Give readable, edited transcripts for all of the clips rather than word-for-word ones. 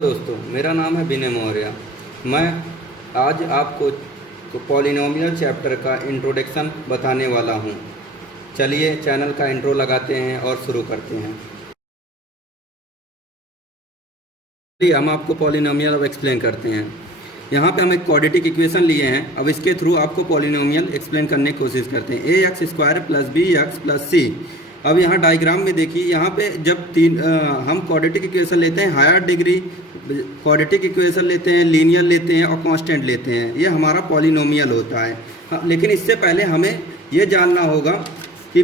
दोस्तों, मेरा नाम है विनय मौर्य। मैं आज आपको पॉलिनोमियल चैप्टर का इंट्रोडक्शन बताने वाला हूं। चलिए चैनल का इंट्रो लगाते हैं और शुरू करते हैं। चलिए हम आपको पॉलिनोमियल अब एक्सप्लेन करते हैं। यहाँ पे हम एक क्वाड्रेटिक इक्वेशन लिए हैं। अब इसके थ्रू आपको पॉलिनोमियल एक्सप्लेन करने की कोशिश करते हैं। A X square plus B X plus C. अब यहाँ डायग्राम में देखिए, यहाँ पे जब हम क्वाड्रेटिक इक्वेशन लेते हैं, हायर डिग्री क्वाड्रेटिक इक्वेशन लेते हैं, लीनियर लेते हैं और कांस्टेंट लेते हैं, ये हमारा पॉलिनोमियल होता है। लेकिन इससे पहले हमें ये जानना होगा कि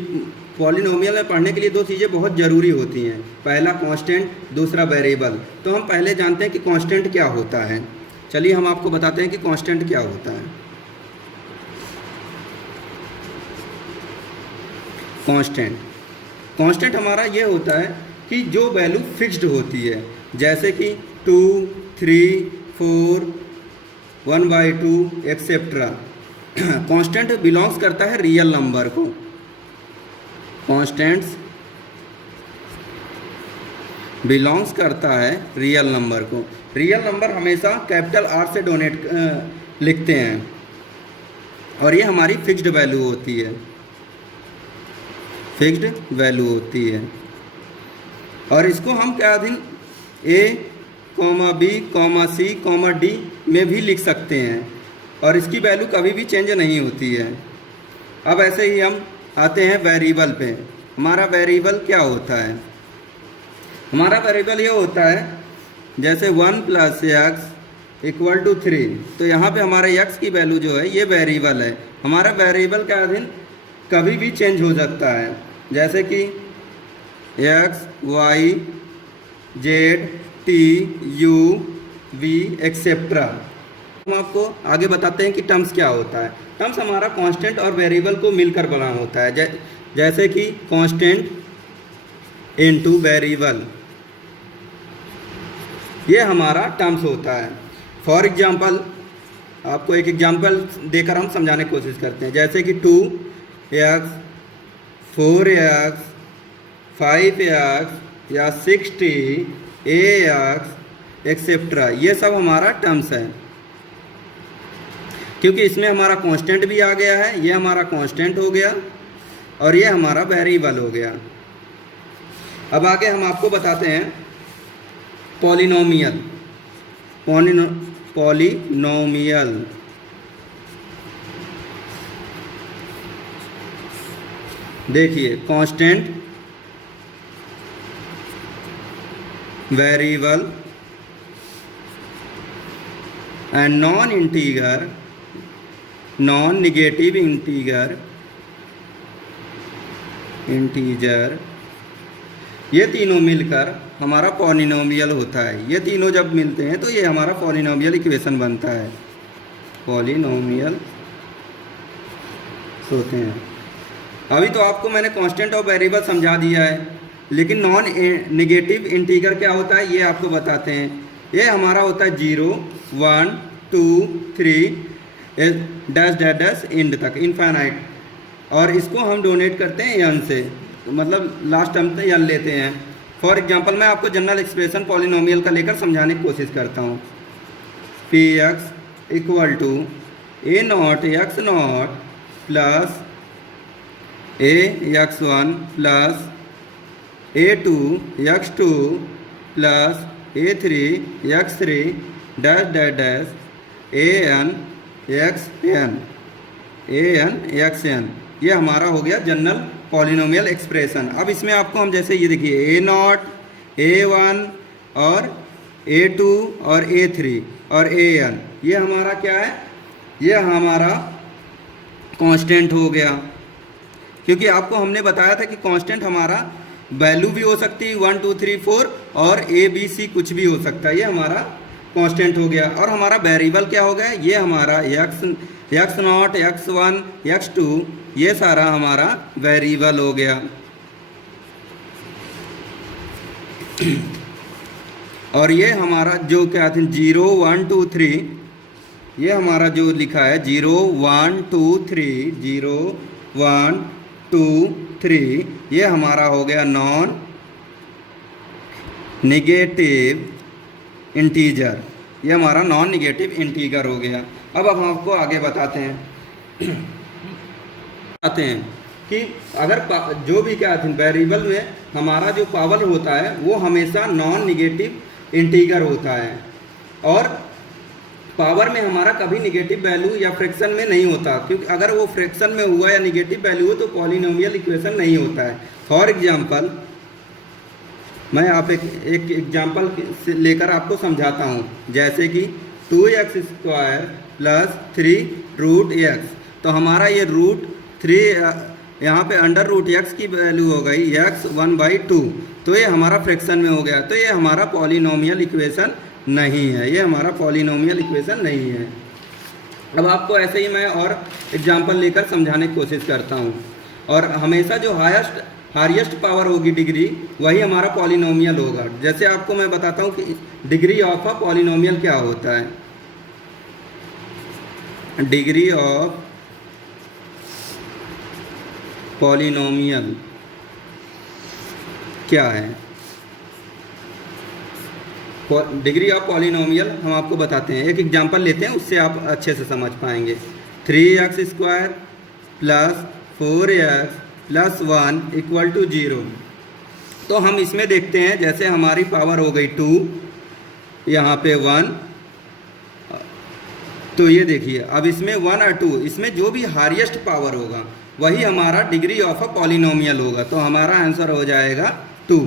पॉलिनोमियल में पढ़ने के लिए दो चीज़ें बहुत ज़रूरी होती हैं। पहला कांस्टेंट, दूसरा वेरिएबल। तो हम पहले जानते हैं कि कांस्टेंट क्या होता है। चलिए हम आपको बताते हैं कि कांस्टेंट क्या होता है। कांस्टेंट हमारा ये होता है कि जो वैल्यू फिक्स्ड होती है, जैसे कि 2, 3, 4, 1/2 एक्सेट्रा। कांस्टेंट बिलोंग्स करता है रियल नंबर को। कांस्टेंट्स बिलोंग्स करता है रियल नंबर को। रियल नंबर हमेशा कैपिटल आर से लिखते हैं और ये हमारी फिक्स्ड वैल्यू होती है। फिक्स्ड वैल्यू होती है और इसको हम क्या दिन ए comma B comma C comma D में भी लिख सकते हैं और इसकी वैल्यू कभी भी चेंज नहीं होती है। अब ऐसे ही हम आते हैं वेरिएबल पे। हमारा वेरिएबल क्या होता है? हमारा वेरिएबल ये होता है जैसे 1 + x = 3। तो यहाँ पे हमारे x की वैल्यू जो है ये वेरिएबल है। हमारा वेरिएबल का दिन कभी भी चेंज हो सकता है, जैसे कि x, y, z, t, u, v etcetera. हम आपको आगे बताते हैं कि टर्म्स क्या होता है। टर्म्स हमारा कांस्टेंट और वेरिएबल को मिलकर बना होता है, जैसे कि कांस्टेंट इनटू वेरिएबल, ये हमारा टर्म्स होता है। फॉर एग्जांपल, आपको एक एग्जांपल देकर हम समझाने की कोशिश करते हैं, जैसे कि 2x, 4x, 5x या 60 ax एक्सेट्रा, ये सब हमारा टर्म्स है। क्योंकि इसमें हमारा कांस्टेंट भी आ गया है, ये हमारा कांस्टेंट हो गया और ये हमारा वेरिएबल हो गया। अब आगे हम आपको बताते हैं पॉलिनोमियल। पॉलिनोमियल देखिए, constant, variable and non integer, non negative integer, ये तीनों मिलकर हमारा पॉलिनोमियल होता है। ये तीनों जब मिलते हैं तो ये हमारा पॉलिनोमियल इक्वेशन बनता है। पॉलिनोमियल होते हैं। अभी तो आपको मैंने कांस्टेंट और वेरिएबल समझा दिया है, लेकिन नॉन नेगेटिव इंटीगर क्या होता है ये आपको बताते हैं। ये हमारा होता है 0, 1, 2, 3 डैश डैश डैश एंड तक, इनफाइनाइट। और इसको हम डोनेट करते हैं n से, तो मतलब लास्ट टर्म से n लेते हैं। फॉर एग्जांपल, मैं आपको जनरल एक्सप्रेशन पॉलिनोमियल का लेकर समझाने की कोशिश करता हूँ। px = a0x0 plus ax1 plus a2x2 plus a3x3 dash dash dash an ये हमारा हो गया जनरल पॉलिनोमियल एक्सप्रेशन। अब इसमें आपको हम जैसे ये देखिए a0, a1 और a2 और a3 और an, ये हमारा क्या है? ये हमारा कांस्टेंट हो गया। क्योंकि आपको हमने बताया था कि कांस्टेंट हमारा वैल्यू भी हो सकती है 1, 2, 3, 4 और a b c कुछ भी हो सकता है, ये हमारा कांस्टेंट हो गया। और हमारा वेरिएबल क्या हो गया? ये हमारा x0, x1, x2, ये सारा हमारा वेरिएबल हो गया। और ये हमारा जो क्या थे 0, 1, 2, 3, ये हमारा जो लिखा है 0, 1, 2, 3, 0, 1, 2, 3, ये हमारा हो गया नॉन नेगेटिव इंटीजर, ये हमारा नॉन निगेटिव इंटीजर हो गया। अब हम आपको आगे बताते हैं कि अगर जो भी क्या वेरिएबल में हमारा जो पावर होता है वो हमेशा नॉन निगेटिव इंटीजर होता है, और पावर में हमारा कभी निगेटिव वैल्यू या फ्रैक्शन में नहीं होता, क्योंकि अगर वो फ्रैक्शन में हुआ या निगेटिव वैल्यू हो तो पॉलिनोमियल इक्वेशन नहीं होता है। फॉर एग्जांपल मैं आप एक एग्जांपल लेकर आपको समझाता हूँ, जैसे कि 2x स्क्वायर प्लस 3√x, तो हमारा ये √3 यहाँ पे अंडर रूट x की वैल्यू हो गई x 1/2, तो ये हमारा फ्रैक्शन में हो गया, तो ये हमारा पॉलिनोमियल इक्वेशन नहीं है, ये हमारा पॉलिनोमियल इक्वेशन नहीं है। अब आपको ऐसे ही मैं और एग्जांपल लेकर समझाने की कोशिश करता हूँ, और हमेशा जो हाईएस्ट पावर होगी डिग्री, वही हमारा पॉलिनोमियल होगा। जैसे आपको मैं बताता हूँ कि डिग्री ऑफ अ पॉलिनोमियल क्या होता है। डिग्री ऑफ पॉलिनोमियल क्या है? डिग्री ऑफ पॉलिनोमियल हम आपको बताते हैं, एक एग्जांपल लेते हैं, उससे आप अच्छे से समझ पाएंगे। 3x square plus 4x plus 1 equal to 0। तो हम इसमें देखते हैं, जैसे हमारी पावर हो गई 2, यहाँ पे 1, तो ये देखिए अब इसमें 1 और 2, इसमें जो भी हाईएस्ट पावर होगा वही हमारा डिग्री ऑफ अ पॉलिनोमियल होगा, तो हमारा आंसर हो जाएगा 2।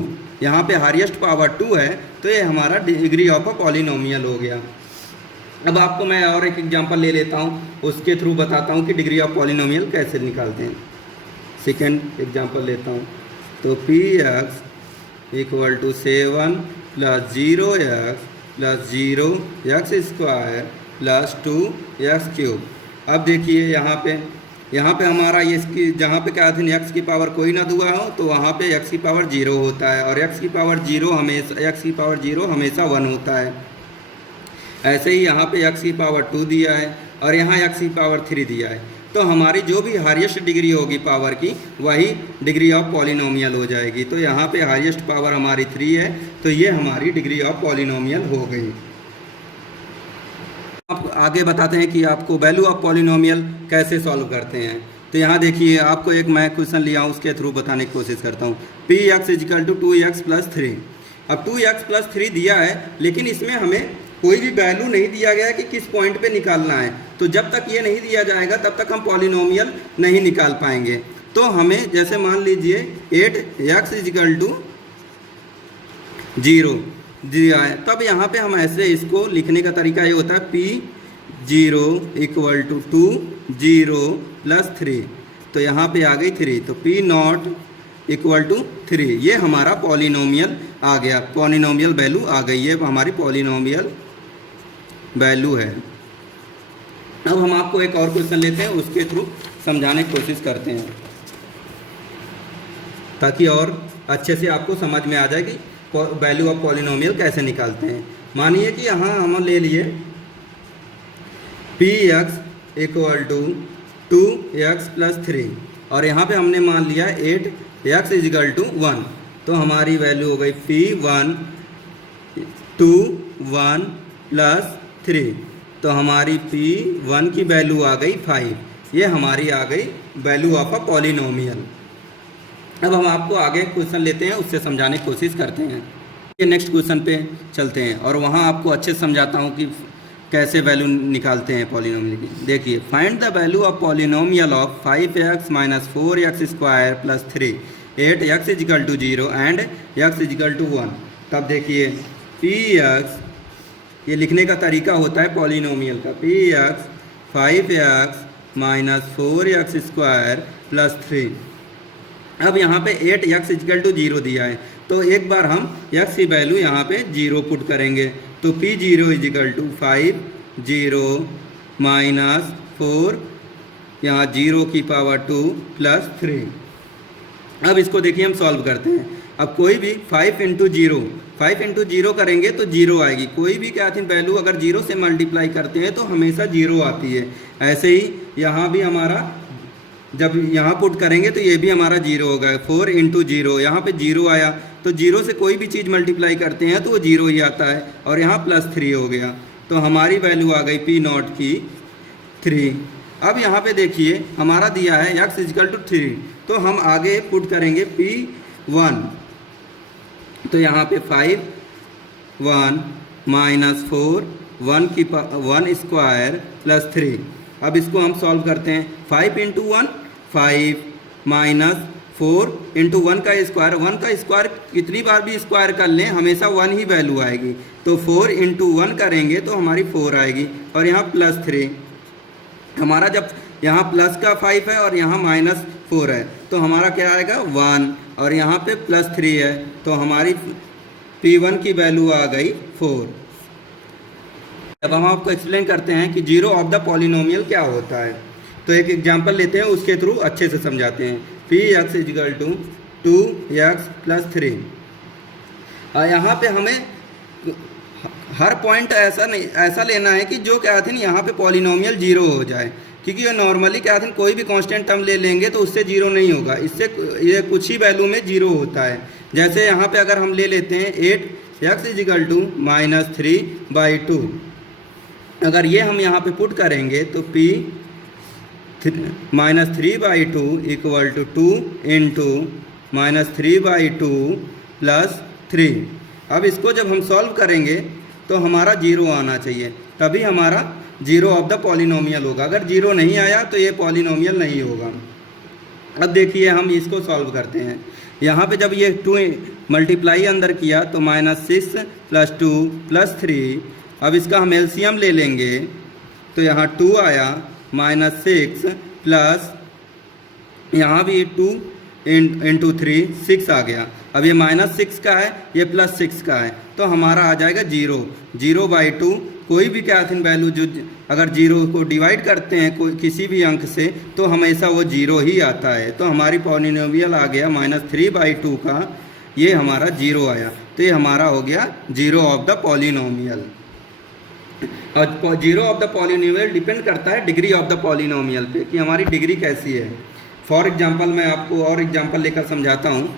यहाँ पे हाईएस्ट पावर 2 है, तो ये हमारा डिग्री ऑफ अ पॉलिनोमियल हो गया। अब आपको मैं और एक एग्जांपल ले लेता हूँ, उसके थ्रू बताता हूँ कि डिग्री ऑफ पॉलिनोमियल कैसे निकालते हैं। सेकेंड एग्जांपल लेता हूँ, तो px equal to 7 plus 0x plus 0x square plus 2x³। अब देखिए यहाँ पे हमारा ये इसकी जहाँ पे क्या थी x की पावर कोई ना दुआ हो, तो वहाँ पे x की पावर 0 होता है, और x की पावर 0 हमेशा 1 होता है। ऐसे ही यहाँ पे x की पावर 2 दिया है, और यहाँ x की पावर 3 दिया है, तो हमारी जो भी हाईएस्ट डिग्री होगी पावर की, वही डिग्री ऑफ पॉलिनोमियल हो जाएगी। तो यहाँ पे हाईएस्ट पावर हमारी 3 है, तो ये हमारी डिग्री ऑफ पॉलिनोमियल हो गई। आप आगे बताते हैं कि आपको वैल्यू ऑफ पॉलिनोमियल कैसे सॉल्व करते हैं। तो यहाँ देखिए, आपको एक मैं क्वेश्चन लिया हूँ, उसके थ्रू बताने की कोशिश करता हूँ। px equal to 2x plus 3। अब 2x प्लस 3 दिया है, लेकिन इसमें हमें कोई भी वैल्यू नहीं दिया गया है कि किस पॉइंट पे निकालना है। तो जब तक ये नहीं दिया जाएगा तब तक हम पॉलिनोमियल नहीं निकाल पाएंगे। तो हमें जैसे मान लीजिए 8x इक्वल टू 0 दिया है, तब यहाँ पे हम ऐसे इसको लिखने का तरीका ये होता है p0 इक्वल टू 2 0 प्लस 3, तो यहाँ पे आ गई 3, तो p0 इक्वल टू 3, ये हमारा पॉलिनोमियल आ गया, पॉलिनोमियल वैल्यू आ गई, ये हमारी पॉलिनोमियल वैल्यू है। अब हम आपको एक और क्वेश्चन लेते हैं, उसके थ्रू समझाने की कोशिश करते हैं, ताकि और अच्छे से आपको समझ में आ जाए कि वैल्यू ऑफ पॉलिनोमियल कैसे निकालते हैं। मानिए कि यहाँ हम ले लिए px equal to 2x plus 3, और यहाँ पे हमने मान लिया 8x इक्वल टू 1, तो हमारी वैल्यू हो गई p1 2 1 प्लस 3, तो हमारी p1 की वैल्यू आ गई 5, ये हमारी आ गई वैल्यू ऑफ अ पॉलिनोमियल। अब हम आपको आगे क्वेश्चन लेते हैं, उससे समझाने की कोशिश करते हैं। ये नेक्स्ट क्वेश्चन पे चलते हैं, और वहाँ आपको अच्छे से समझाता हूँ कि कैसे वैल्यू निकालते हैं पॉलिनोमियल की। देखिए, find the value of polynomial of 5x minus 4x square plus 3 8x equal to 0 and x equal to 1। तब देखिए px, ये लिखने का तरीका होता है पॉलिनोमियल का, px 5x minus 4x square plus 3। अब यहाँ पे 8x इक्वल टू 0 दिया है, तो एक बार हम x की वैल्यू यहाँ पे 0 पुट करेंगे, तो p0 इक्वल टू 5 0 माइनस 4, यहाँ 0 की पावर 2 प्लस 3। अब इसको देखिए हम सॉल्व करते हैं। अब कोई भी 5 इंटू 0 करेंगे तो 0 आएगी, कोई भी क्या थी वैल्यू अगर 0 से मल्टीप्लाई करते हैं तो हमेशा 0 आती है। ऐसे ही यहाँ भी हमारा जब यहाँ पुट करेंगे तो ये भी हमारा 0 होगा। 4 इंटू 0, यहाँ पे 0 आया तो 0 से कोई भी चीज़ मल्टीप्लाई करते हैं तो वो 0 ही आता है, और यहाँ +3 हो गया। तो हमारी वैल्यू आ गई P0 की 3। अब यहाँ पे देखिए हमारा दिया है x = 3, तो हम आगे पुट करेंगे P1। तो यहाँ पे 5 1 -4 1 स्क्वायर +3। अब इसको हम सॉल्व करते हैं। 5 इंटू 1 5 -4 इंटू 1 का स्क्वायर। 1 का स्क्वायर कितनी बार भी स्क्वायर कर लें हमेशा 1 ही वैल्यू आएगी। तो 4 इंटू 1 करेंगे तो हमारी 4 आएगी, और यहाँ +3। हमारा जब यहाँ प्लस का 5 है और यहाँ -4 है तो हमारा क्या आएगा 1, और यहाँ पे +3 है तो हमारी P1 की वैल्यू आ गई 4। अब हम आपको एक्सप्लेन करते हैं कि जीरो ऑफ द पॉलिनोमियल क्या होता है। तो एक एग्जांपल लेते हैं, उसके थ्रू अच्छे से समझाते हैं। Px = 2x + 3। यहाँ पे हमें हर पॉइंट ऐसा लेना है कि जो क्या थे यहाँ पे पॉलिनोमियल 0 हो जाए, क्योंकि ये नॉर्मली क्या थे कोई भी कांस्टेंट टर्म ले लेंगे तो उससे 0 नहीं होगा, इससे ये कुछ ही वैल्यू में 0 होता है। जैसे यहाँ पे अगर हम ले लेते हैं 8x = -3/2, अगर ये हम यहाँ पे पुट करेंगे तो P -3/2 = 2 इंटू -3/2 + 3। अब इसको जब हम सॉल्व करेंगे तो हमारा 0 आना चाहिए, तभी हमारा जीरो ऑफ द पॉलिनोमियल होगा। अगर 0 नहीं आया तो ये पॉलिनोमियल नहीं होगा। अब देखिए हम इसको सॉल्व करते हैं। यहाँ पे जब ये 2 मल्टीप्लाई अंदर किया तो -6 + 2 + 3। अब इसका हम एलसीएम ले लेंगे तो यहाँ 2 आया, -6 प्लस यहाँ भी 2 इंटू 3 6 आ गया। अब ये -6 का है, ये +6 का है, तो हमारा आ जाएगा 0। 0/2 कोई भी क्या थी वैल्यू जो अगर 0 को डिवाइड करते हैं कोई किसी भी अंक से तो हमेशा वो 0 ही आता है। तो हमारी पॉलिनोमियल आ गया -3/2 का, ये हमारा 0 आया। तो ये हमारा हो गया जीरो ऑफ द पॉलिनोमियल। और zero of the polynomial depend करता है डिग्री ऑफ द पॉलिनोमियल पे कि हमारी डिग्री कैसी है। फॉर एग्जांपल मैं आपको और एग्जांपल लेकर समझाता हूँ।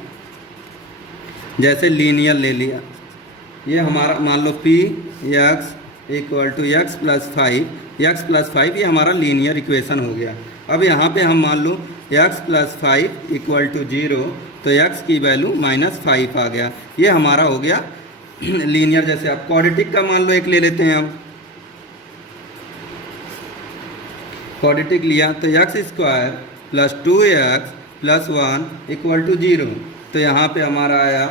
जैसे लीनियर ले लिया, ये हमारा मान लो Px = x + 5 ये हमारा लीनियर इक्वेशन हो गया। अब यहाँ पे हम मान लो x + 5 = 0, तो x की वैल्यू -5 आ गया। ये हमारा हो गया लीनियर। जैसे आप क्वाड्रेटिक का मान लो एक ले लेते हैं हम, क्वाड्रेटिक लिया तो x² + 2x + 1 = 0। तो यहाँ पे हमारा आया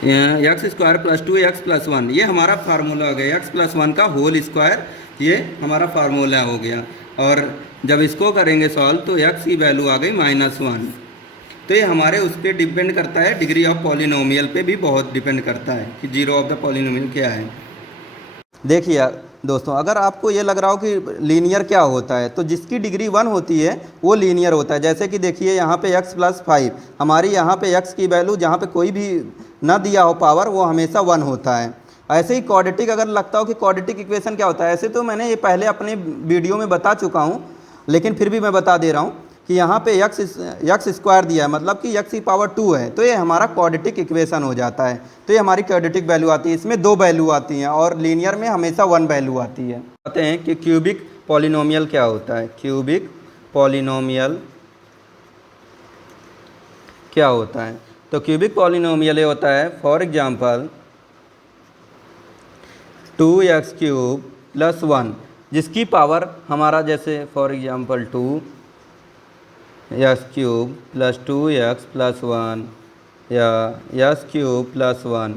x² + 2x + 1, ये हमारा फार्मूला हो गया। x + 1 का होल स्क्वायर, ये हमारा फार्मूला हो गया। और जब इसको करेंगे सॉल्व तो x की वैल्यू आ गई -1। तो ये हमारे उस पर डिपेंड करता है, डिग्री ऑफ पॉलिनोमियल पे भी बहुत डिपेंड करता है कि जीरो ऑफ द पॉलिनोमियल क्या है। देखिए दोस्तों, अगर आपको ये लग रहा हो कि लीनियर क्या होता है तो जिसकी डिग्री 1 होती है वो लीनियर होता है। जैसे कि देखिए यहाँ पे x + 5, हमारी यहाँ पे x की वैल्यू जहाँ पे कोई भी ना दिया हो पावर वो हमेशा 1 होता है। ऐसे ही क्वाड्रेटिक अगर लगता हो कि क्वाड्रेटिक इक्वेशन क्या होता है, ऐसे तो मैंने ये पहले अपने वीडियो में बता चुका हूँ, लेकिन फिर भी मैं बता दे रहा हूँ कि यहाँ पे x² दिया है, मतलब कि x की पावर 2 है, तो ये हमारा क्वाड्रेटिक इक्वेशन हो जाता है। तो ये हमारी क्वाड्रेटिक वैल्यू आती है। इसमें 2 वैल्यू आती हैं और लीनियर में हमेशा 1 वैल्यू आती है। कहते हैं कि क्यूबिक पॉलिनोमियल क्या होता है। क्यूबिक पॉलिनोमियल क्या होता है? तो क्यूबिक पॉलिनोमियल ये होता है, फॉर एग्जांपल 2x³ + 1, जिसकी पावर हमारा जैसे फॉर एग्जांपल 2x³ + 2x + 1 या x³ + 1,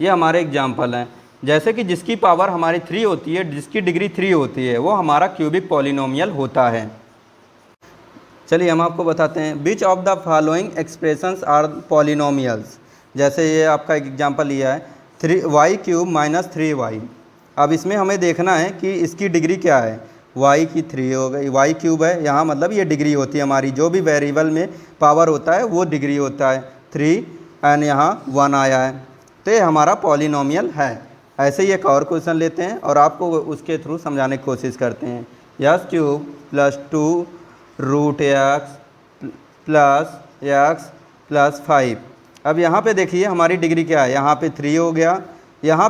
ये हमारे एग्जांपल हैं। जैसे कि जिसकी पावर हमारी 3 होती है, जिसकी डिग्री 3 होती है, वो हमारा क्यूबिक पॉलिनोमियल होता है। चलिए हम आपको बताते हैं, which of the following expressions are polynomials. जैसे ये आपका एक एग्जांपल लिया है 3y³ - 3y। अब इसमें हमें देखना है कि इसकी डिग्री क्या है। y की 3 हो गई, y³ है यहाँ, मतलब ये डिग्री होती है हमारी, जो भी वेरिएबल में पावर होता है वो डिग्री होता है 3, एंड यहाँ 1 आया है, तो ये हमारा पॉलिनोमियल है। ऐसे ही एक और क्वेश्चन लेते हैं और आपको उसके थ्रू समझाने की कोशिश करते हैं। x³ + 2 root x plus 5। अब यहाँ पे देखिए हमारी डिग्री क्या है, यहाँ पे 3 हो गया, यहाँ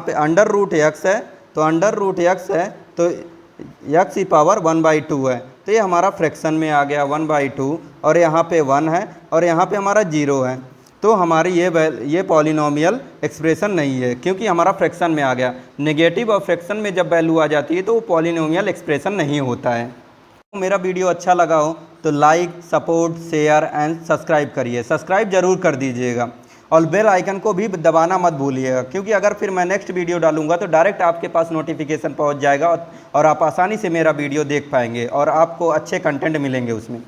पे अंडर रूट एक्स है, तो अंडर रूट एक्स है तो एक्स की पावर 1/2 है, तो ये हमारा फ्रैक्शन में आ गया 1/2, और यहाँ पे 1 है और यहाँ पे हमारा 0 है, तो हमारी ये पॉलिनोमियल एक्सप्रेशन नहीं है क्योंकि हमारा फ्रैक्शन में आ गया। नेगेटिव और फ्रैक्शन में जब वैल्यू आ जाती है तो वो पॉलिनोमियल एक्सप्रेशन नहीं होता है। तो मेरा वीडियो अच्छा लगा हो तो like, support, share and subscribe करिए, सब्सक्राइब जरूर कर दीजिएगा, और बेल आइकन को भी दबाना मत भूलिएगा, क्योंकि अगर फिर मैं नेक्स्ट वीडियो डालूंगा तो डायरेक्ट आपके पास नोटिफिकेशन पहुंच जाएगा और आप आसानी से मेरा वीडियो देख पाएंगे और आपको अच्छे कंटेंट मिलेंगे उसमें।